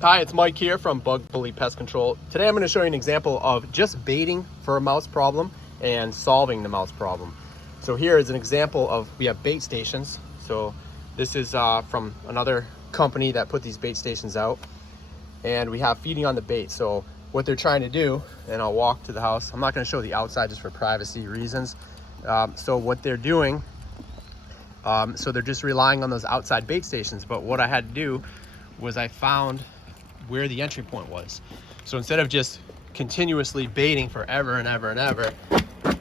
Hi, it's Mike here from Bug Bully Pest Control. Today I'm going to show you an example of just baiting for a mouse problem and solving the mouse problem. So here is an example of, we have bait stations. So this is from another company that put these bait stations out, and we have feeding on the bait. So what they're trying to do, and I'll walk to the house, I'm not going to show the outside just for privacy reasons. So what they're doing, so they're just relying on those outside bait stations. But what I had to do was I found where the entry point was. So instead of just continuously baiting forever and ever and ever,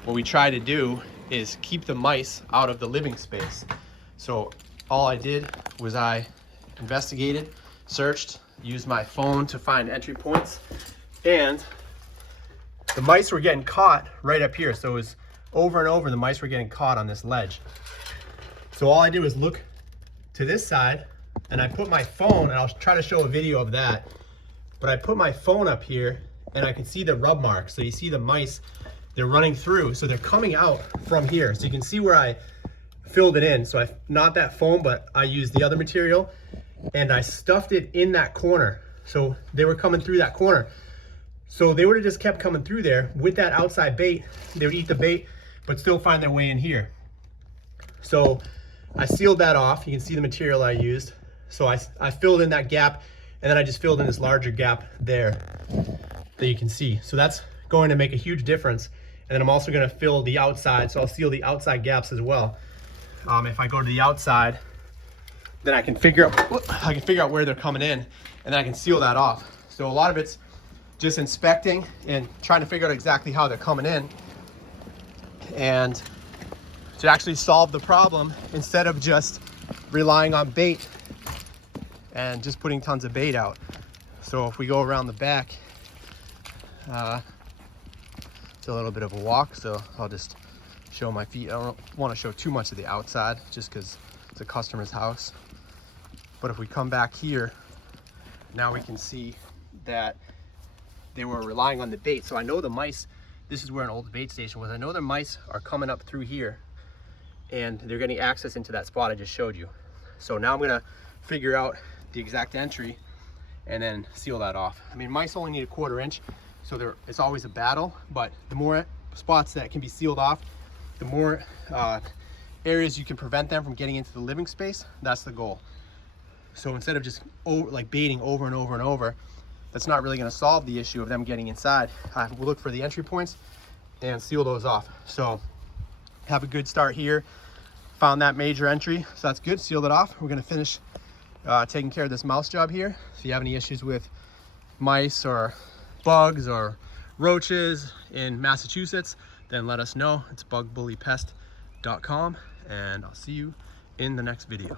what we try to do is keep the mice out of the living space. So all I did was I investigated, searched, used my phone to find entry points, and the mice were getting caught right up here. So it was over and over, the mice were getting caught on this ledge. So all I did was look to this side, and I put my phone, and I'll try to show a video of that, but I put my phone up here and I can see the rub marks. So you see the mice, they're running through. So they're coming out from here. So you can see where I filled it in. So not that foam, but I used the other material and I stuffed it in that corner. So they were coming through that corner. So they would have just kept coming through there with that outside bait. They would eat the bait, but still find their way in here. So I sealed that off. You can see the material I used. So I filled in that gap, and then I just filled in this larger gap there that you can see. So that's going to make a huge difference. And then I'm also going to fill the outside, so I'll seal the outside gaps as well. If I go to the outside, then I can figure out where they're coming in, and then I can seal that off. So a lot of it's just inspecting and trying to figure out exactly how they're coming in, and to actually solve the problem instead of just relying on bait and just putting tons of bait out. So if we go around the back, it's a little bit of a walk, so I'll just show my feet. I don't want to show too much of the outside just because it's a customer's house. But if we come back here, now we can see that they were relying on the bait. So I know the mice, this is where an old bait station was. I know the mice are coming up through here and they're getting access into that spot I just showed you. So now I'm gonna figure out the exact entry and then seal that off. I mean, mice only need 1/4 inch, so it's always a battle, but the more spots that can be sealed off, the more areas you can prevent them from getting into the living space. That's the goal. So instead of just baiting over and over and over, that's not really going to solve the issue of them getting inside. We'll look for the entry points and seal those off. So have a good start here. Found that major entry, so that's good. Sealed it off. We're going to finish taking care of this mouse job here. If you have any issues with mice or bugs or roaches in Massachusetts, then let us know. It's bugbullypest.com, and I'll see you in the next video.